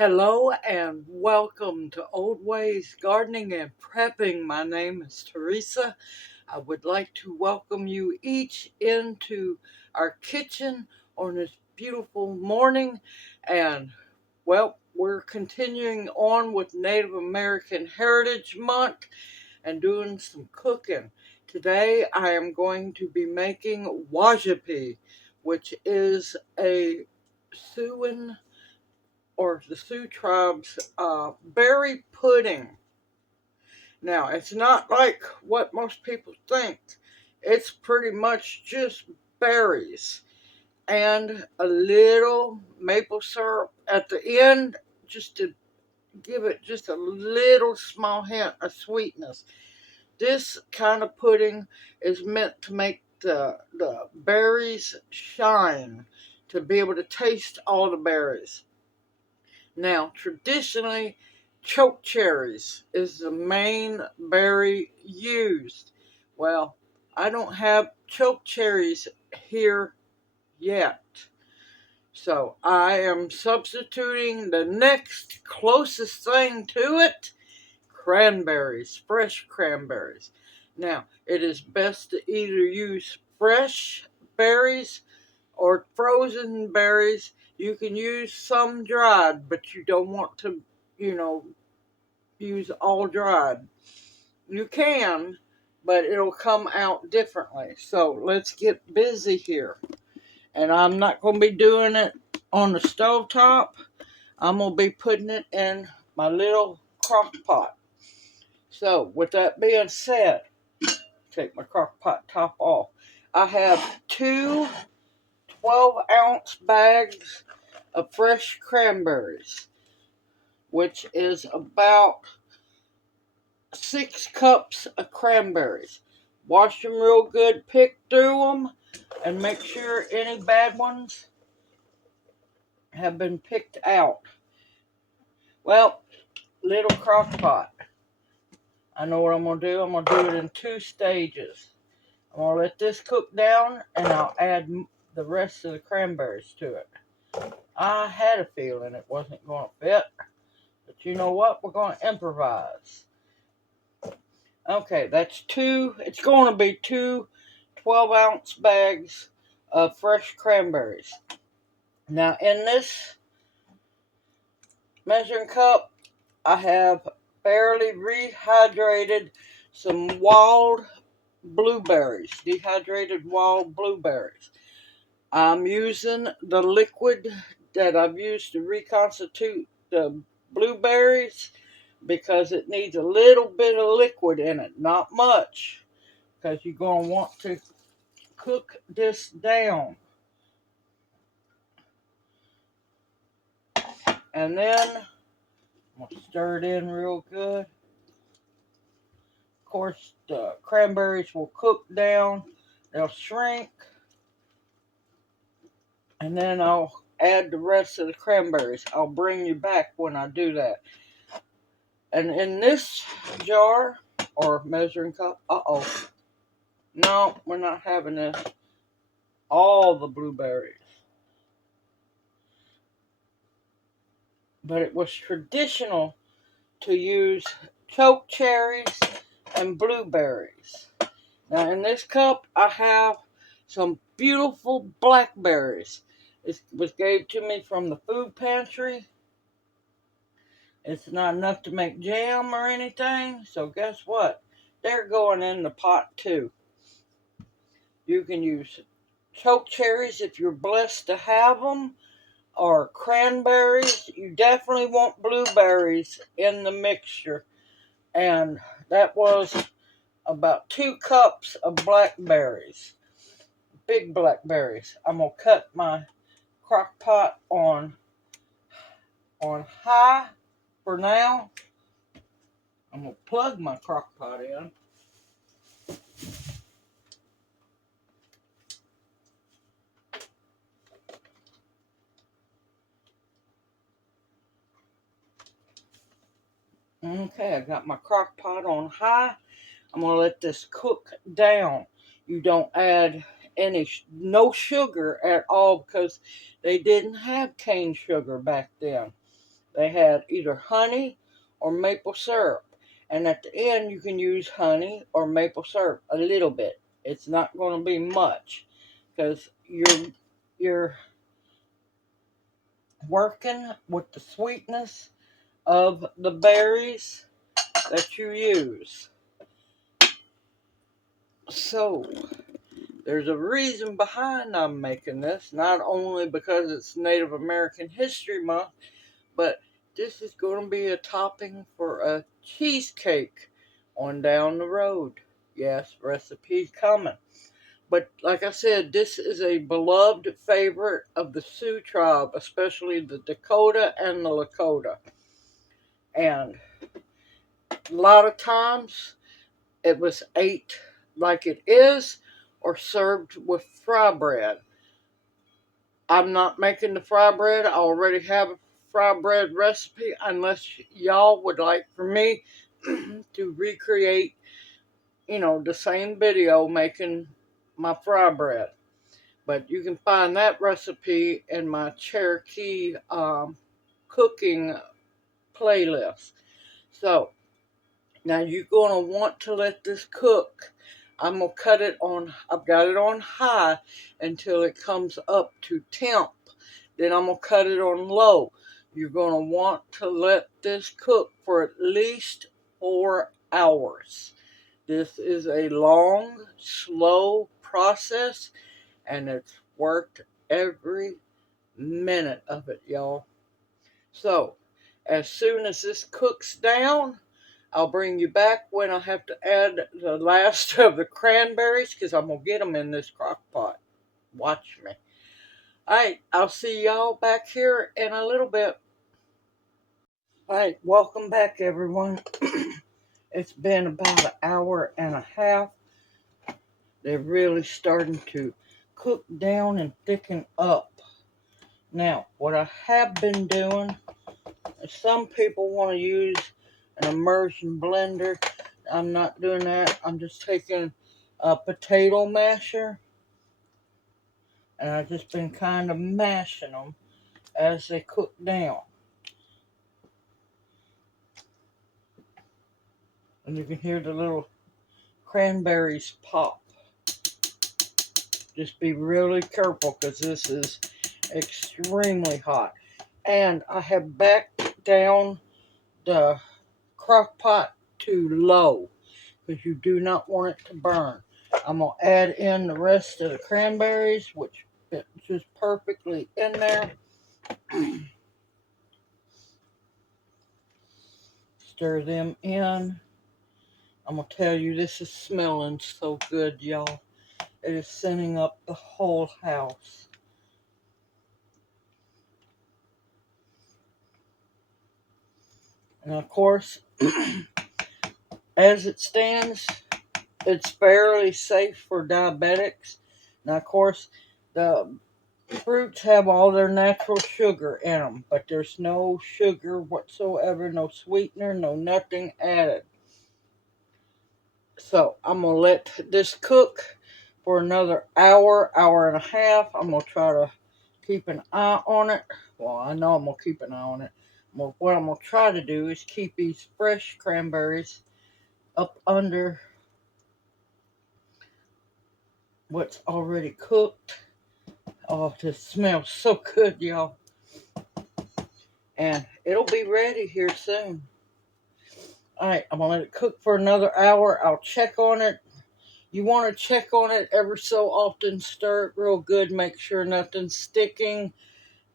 Hello and welcome to Old Ways Gardening and Prepping. My name is Teresa. I would like to welcome you each into our kitchen on this beautiful morning. And we're continuing on with Native American Heritage Month and doing some cooking. Today I am going to be making Wajapi, which is a Sioux or the Sioux tribe's berry pudding. Now, it's not like what most people think. It's pretty much just berries and a little maple syrup at the end just to give it just a little small hint of sweetness. This kind of pudding is meant to make the berries shine, to be able to taste all the berries. Now, traditionally, chokecherries is the main berry used. Well, I don't have chokecherries here yet. So I am substituting the next closest thing to it, cranberries, fresh cranberries. Now, it is best to either use fresh berries or frozen berries. You can use some dried, but you don't want to, use all dried. You can, but it'll come out differently. So let's get busy here. And I'm not going to be doing it on the stove top. I'm going to be putting it in my little crock pot. So with that being said, take my crock pot top off. I have two 12-ounce bags of fresh cranberries, which is about 6 cups of cranberries. Wash them real good, pick through them, and make sure any bad ones have been picked out. Well, little crock pot. I know what I'm going to do. I'm going to do it in 2 stages. I'm going to let this cook down, and I'll add the rest of the cranberries to it. I had a feeling it wasn't going to fit, but you know what? We're going to improvise. Okay, it's going to be two 12-ounce bags of fresh cranberries. Now, in this measuring cup, I have barely rehydrated some wild blueberries, dehydrated wild blueberries. I'm using the liquid that I've used to reconstitute the blueberries because it needs a little bit of liquid in it, not much, because you're going to want to cook this down. And then I'm going to stir it in real good. Of course, the cranberries will cook down, they'll shrink, and then I'll add the rest of the cranberries. I'll bring you back when I do that. And in this jar or measuring cup, no, we're not having this. All the blueberries. But it was traditional to use chokecherries and blueberries. Now in this cup, I have some beautiful blackberries. It was gave to me from the food pantry. It's not enough to make jam or anything, so guess what? They're going in the pot too. You can use chokecherries if you're blessed to have them, or cranberries. You definitely want blueberries in the mixture. And that was about 2 cups of blackberries, big blackberries. I'm going to cut my crock pot on high for now. I'm going to plug my crock pot in. Okay, I got my crock pot on high. I'm going to let this cook down. You don't add no sugar at all because they didn't have cane sugar back then. They had either honey or maple syrup. And at the end, you can use honey or maple syrup a little bit. It's not going to be much because you're working with the sweetness of the berries that you use. So, there's a reason behind I'm making this, not only because it's Native American History Month, but this is going to be a topping for a cheesecake on down the road. Yes, recipe coming. But like I said, this is a beloved favorite of the Sioux tribe, especially the Dakota and the Lakota. And a lot of times it was ate like it is or served with fry bread. I'm not making the fry bread. I already have a fry bread recipe unless y'all would like for me to recreate, the same video making my fry bread. But you can find that recipe in my Cherokee cooking playlist. So now you're going to want to let this cook. I'm going to I've got it on high until it comes up to temp. Then I'm going to cut it on low. You're going to want to let this cook for at least 4 hours. This is a long, slow process, and it's worked every minute of it, y'all. So, as soon as this cooks down, I'll bring you back when I have to add the last of the cranberries because I'm going to get them in this crock pot. Watch me. Alright, I'll see y'all back here in a little bit. Alright, welcome back everyone. It's been about an hour and a half. They're really starting to cook down and thicken up. Now, what I have been doing, some people want to use an immersion blender. I'm not doing that. I'm just taking a potato masher, and I've just been kind of mashing them as they cook down. And you can hear the little cranberries pop. Just be really careful because this is extremely hot. And I have backed down the crock pot to low because you do not want it to burn. I'm going to add in the rest of the cranberries, which fit just perfectly in there. Stir them in. I'm going to tell you, this is smelling so good, y'all. It is scenting up the whole house. And of course, as it stands, it's fairly safe for diabetics. Now, of course, the fruits have all their natural sugar in them, but there's no sugar whatsoever, no sweetener, no nothing added. So I'm going to let this cook for another hour, hour and a half. I'm going to try to keep an eye on it. Well, I know I'm going to keep an eye on it. What I'm going to try to do is keep these fresh cranberries up under what's already cooked. Oh, this smells so good, y'all. And it'll be ready here soon. Alright, I'm going to let it cook for another hour. I'll check on it. You want to check on it every so often. Stir it real good. Make sure nothing's sticking.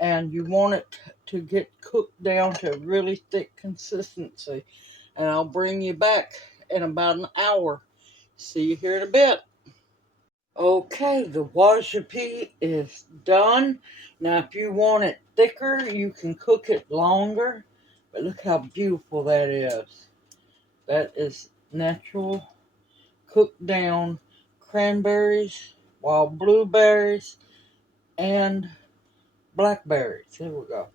And you want it to get cooked down to a really thick consistency. And I'll bring you back in about an hour. See you here in a bit. Okay, the Wajapi is done. Now, if you want it thicker, you can cook it longer. But look how beautiful that is. That is natural, cooked down cranberries, wild blueberries, and blackberries. There we go.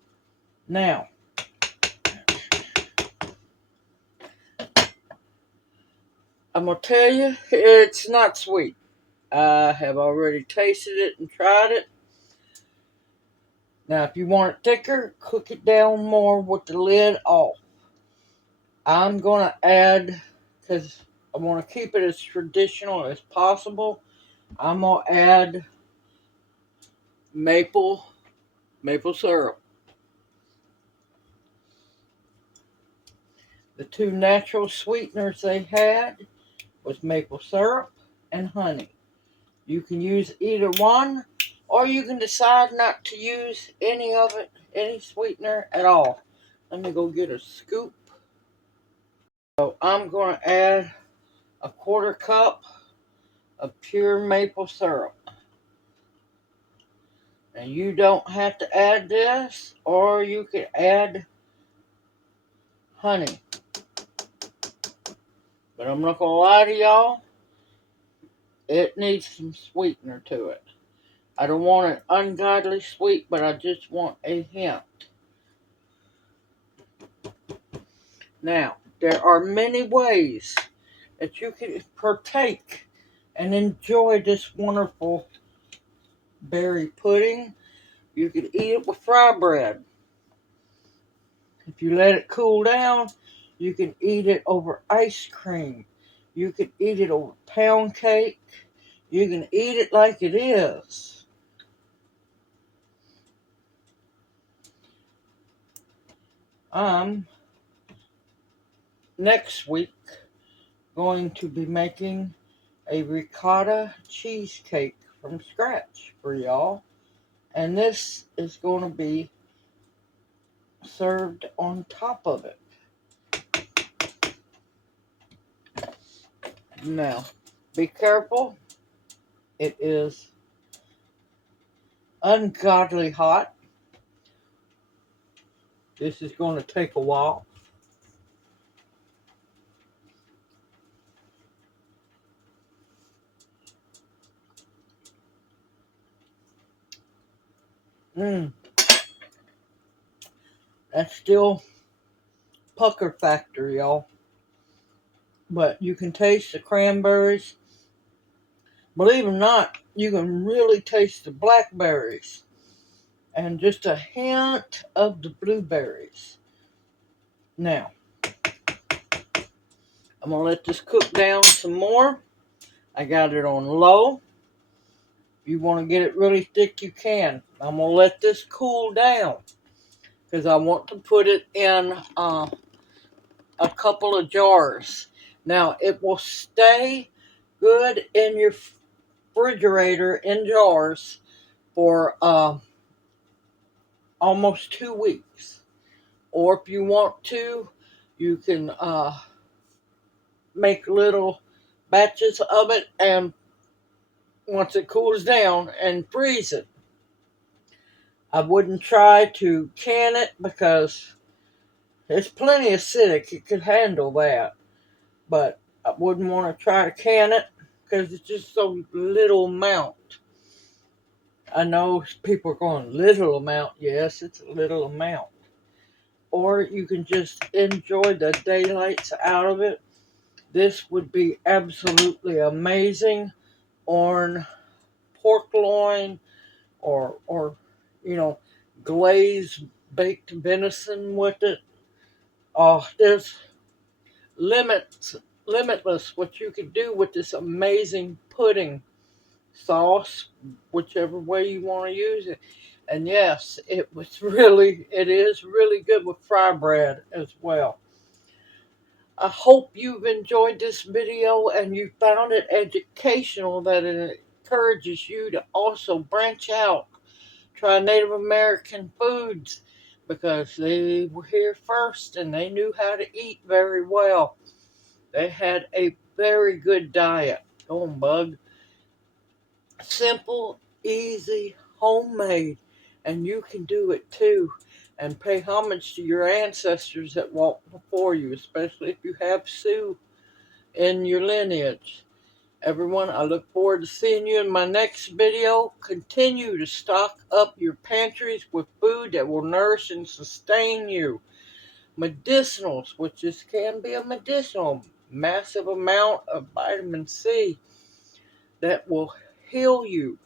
Now, I'm going to tell you, it's not sweet. I have already tasted it and tried it. Now, if you want it thicker, cook it down more with the lid off. I'm going to add, because I want to keep it as traditional as possible, I'm going to add maple syrup. The two natural sweeteners they had was maple syrup and honey. You can use either one, or you can decide not to use any of it, any sweetener at all. Let me go get a scoop. So I'm going to add a 1/4 cup of pure maple syrup. Now you don't have to add this, or you can add honey. But I'm not going to lie to y'all, it needs some sweetener to it. I don't want it ungodly sweet, but I just want a hint. Now, there are many ways that you can partake and enjoy this wonderful berry pudding. You can eat it with fry bread. If you let it cool down, you can eat it over ice cream. You can eat it over pound cake. You can eat it like it is. I'm next week going to be making a ricotta cheesecake from scratch for y'all. And this is going to be served on top of it. Now, be careful. It is ungodly hot. This is going to take a while. That's still pucker factor, y'all. But you can taste the cranberries. Believe it or not, you can really taste the blackberries and just a hint of the blueberries. Now, I'm going to let this cook down some more. I got it on low. If you want to get it really thick, you can. I'm going to let this cool down because I want to put it in a couple of jars. Now, it will stay good in your refrigerator in jars for almost 2 weeks. Or if you want to, you can make little batches of it, and once it cools down, and freeze it. I wouldn't try to can it because it's plenty acidic. It could handle that. But I wouldn't want to try to can it because it's just so little amount. I know people are going, little amount. Yes, it's a little amount. Or you can just enjoy the daylights out of it. This would be absolutely amazing on pork loin or glazed baked venison with it. Oh, there's limitless what you could do with this amazing pudding sauce, whichever way you want to use it. And yes, it is really good with fry bread as well. I hope you've enjoyed this video and you found it educational, that it encourages you to also branch out, try Native American foods, because they were here first and they knew how to eat very well. They had a very good diet. Go on, Bug. Simple, easy, homemade, and you can do it too. And pay homage to your ancestors that walked before you, especially if you have Sioux in your lineage. Everyone, I look forward to seeing you in my next video. Continue to stock up your pantries with food that will nourish and sustain you. Medicinals, which can be a medicinal, massive amount of vitamin C that will heal you.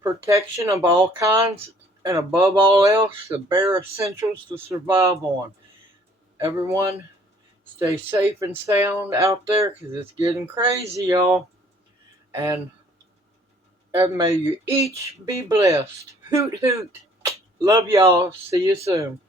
Protection of all kinds and above all else, the bare essentials to survive on. Everyone, stay safe and sound out there because it's getting crazy, y'all. And may you each be blessed. Hoot, hoot. Love y'all. See you soon.